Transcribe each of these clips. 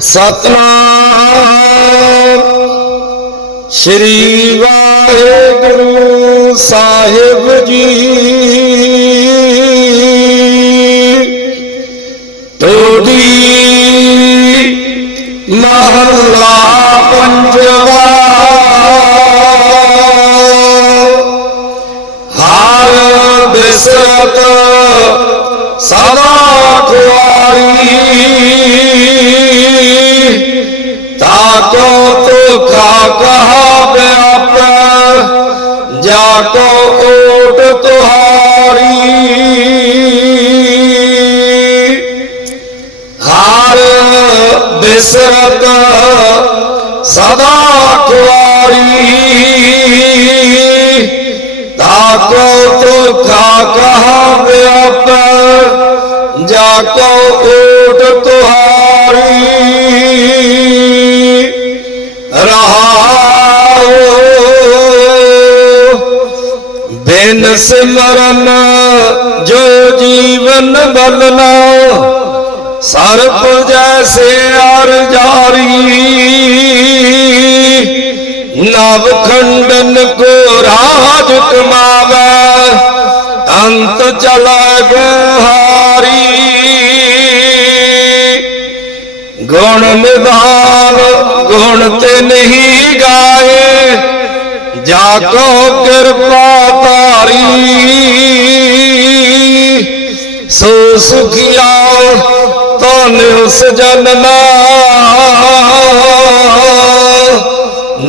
ਸਤਨਾਮ। ਸ੍ਰੀ ਵਾਹਿਗੁਰੂ ਸਾਹਿਬ ਜੀ। ਤੋੜੀ ਮਹੱਲਾ ਪੰਜਵਾ ਓਟ ਤੁਹਾਰੀ। ਹਰ ਬਿਸਰਤ ਸਦਾ ਖੁਆਰੀ ਤਾਕੋ ਤੁਖਾ ਕਹਾ ਵਿਆਪ ਜਾਕੋ ਓਟ ਤੁਹਾਰੀ। ਰਹਾਉ ਸਿਮਰਨ ਜੋ ਜੀਵਨ ਬਲਨਾ ਸਰਪ ਜੈਸੇ ਅਰ ਜਾਰੀ। ਨਵ ਖੰਡਨ ਕੋ ਰਾਜ ਕਮਾਵੇ, ਅੰਤ ਚਲਾ ਗਹਾਰੀ ਗੁਣ ਨਿਧਾਨ ਗੁਣ ਤੇ ਨਹੀਂ ਗਾਏ। ਜਾ ਕੋ ਕਿਰਪਾ ਧਾਰੀ। ਸੋ ਸੁਖਿਆ ਤਨ ਉਸ ਜਨਨਾ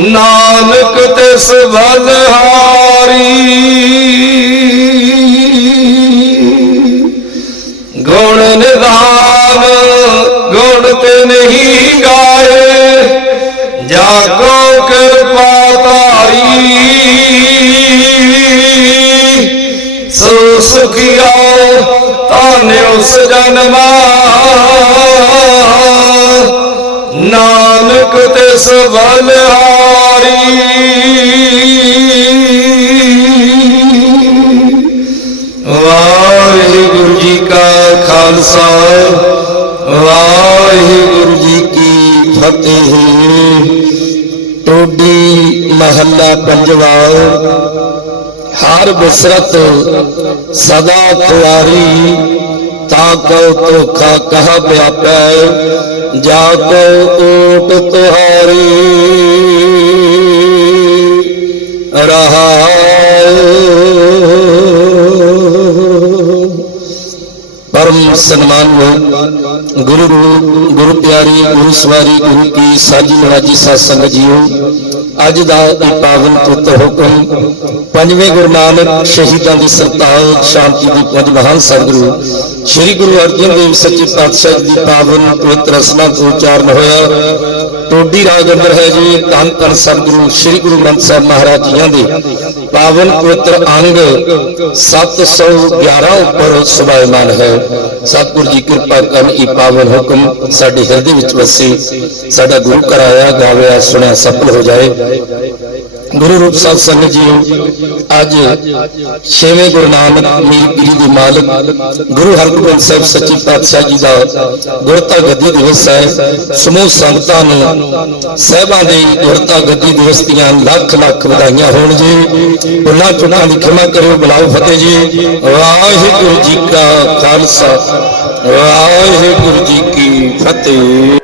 ਨਾਨਕ ਤਿਸ ਬਲਹਾਰੀ ਗੁਣ ਨਿਧਾਨ ਗੁਣ ਤੇ ਨਹੀਂ ਗਾਏ ਸੋ ਸੁਖਿਆ ਧਨ ਉਸ ਜਨਮਾ। ਨਾਨਕ ਤਿਸ ਬਲਿਹਾਰੀ ਵਾਹਿਗੁਰੂ ਜੀ ਕਾ ਖਾਲਸਾ, ਵਾਹਿਗੁਰੂ ਜੀ ਕੀ ਫਤਿਹ। ਟੋਡੀ ਮਹੱਲਾ ਪੰਜਵਾ। ਹਰ ਬਿਸਰਤ ਸਦਾ ਤਿਆਰੀ ਤਾ ਕਉ ਧੋਖਾ ਕਹ ਵਿਆਪੈ, ਜਾ ਕੋ ਓਟ ਤੁਹਾਰੀ। ਰਹਾਉ। ਪਰਮ ਸਨਮਾਨ ਗੁਰੂ ਗੁਰੂ ਪਿਆਰੀ, ਗੁਰੂ ਸਵਾਰੀ, ਗੁਰੂ ਕੀ ਸਾਜੀ ਨਵਾਜੀ ਸਾਧ ਸੰਗਤ ਜੀਓ। ਅੱਜ ਦਾ ਇਹ ਪਾਵਨ ਪੁੱਤ ਹੁਕਮ ਪੰਜਵੇਂ ਗੁਰੂ ਨਾਨਕ ਸ਼ਹੀਦਾਂ ਦੀ ਸਰਤਾਜ, ਸ਼ਾਂਤੀ ਦੀ ਪੰਜ ਮਹਾਨ ਸਤਿਗੁਰੂ ਸ੍ਰੀ ਗੁਰੂ ਅਰਜਨ ਦੇਵ ਸੱਚੇ ਪਾਤਸ਼ਾਹ ਦੀ ਪਾਵਨ ਪਵਿੱਤਰ ਰਸਨਾ ਤੋਂ ਉਚਾਰਨ ਹੋਇਆ। ਟੋਡੀ ਰਾਗ ਅੰਦਰ ਹੈ ਜੀ, ਧੰਨ ਧੰਨ ਸਤਿਗੁਰੂ ਸ੍ਰੀ ਗੁਰੂ ਗ੍ਰੰਥ ਸਾਹਿਬ ਮਹਾਰਾਜ ਜੀਆਂ ਦੇ। ਪਾਵਨ ਪਵਿੱਤਰ ਅੰਗ 711 ਉੱਪਰ ਸੁਭਾਇਮਾਨ ਹੈ। ਸਤਿਗੁਰੂ ਜੀ ਕਿਰਪਾ ਕਰਨ ਇਹ ਪਾਵਨ ਹੁਕਮ ਸਾਡੇ ਹਿਰਦੇ ਵਿੱਚ ਵਸੇ। ਸਾਡਾ ਗੁਰੂ ਕਰਾਇਆ ਗਾਵਿਆ, ਸੁਣਿਆ, ਸਫਲ ਹੋ ਜਾਏ। ਗੁਰੂ ਰੂਪ ਸਾਹਿਬ ਸੰਗਤ ਜੀ ਅੱਜ ਛੇਵੇਂ ਗੁਰੂ ਨਾਨਕ ਮੀਰ ਪੀਰੀ ਦੇ ਮਾਲਕ ਗੁਰੂ ਹਰਗੋਬਿੰਦ ਸਾਹਿਬ ਸੱਚੇ ਪਾਤਸ਼ਾਹ ਜੀ ਦਾ ਗੁਰਤਾ ਗੱਦੀ ਦਿਵਸ ਹੈ। ਸਮੂਹ ਸੰਗਤਾਂ ਨੂੰ ਸਹਿਬਾਂ ਦੇ ਗੁਰਤਾ ਗੱਦੀ ਦਿਵਸ ਦੀਆਂ ਲੱਖ ਲੱਖ ਵਧਾਈਆਂ ਹੋਣ ਜੀ ਉਹਨਾਂ ਚੁਣਾ ਦੀ ਖਿਮਾ ਕਰਿਓ, ਬੁਲਾਓ ਫਤਿਹ ਜੀ। ਵਾਹਿਗੁਰੂ ਜੀ ਕਾ ਖਾਲਸਾ, ਵਾਹਿਗੁਰੂ ਜੀ ਕੀ ਫਤਿਹ।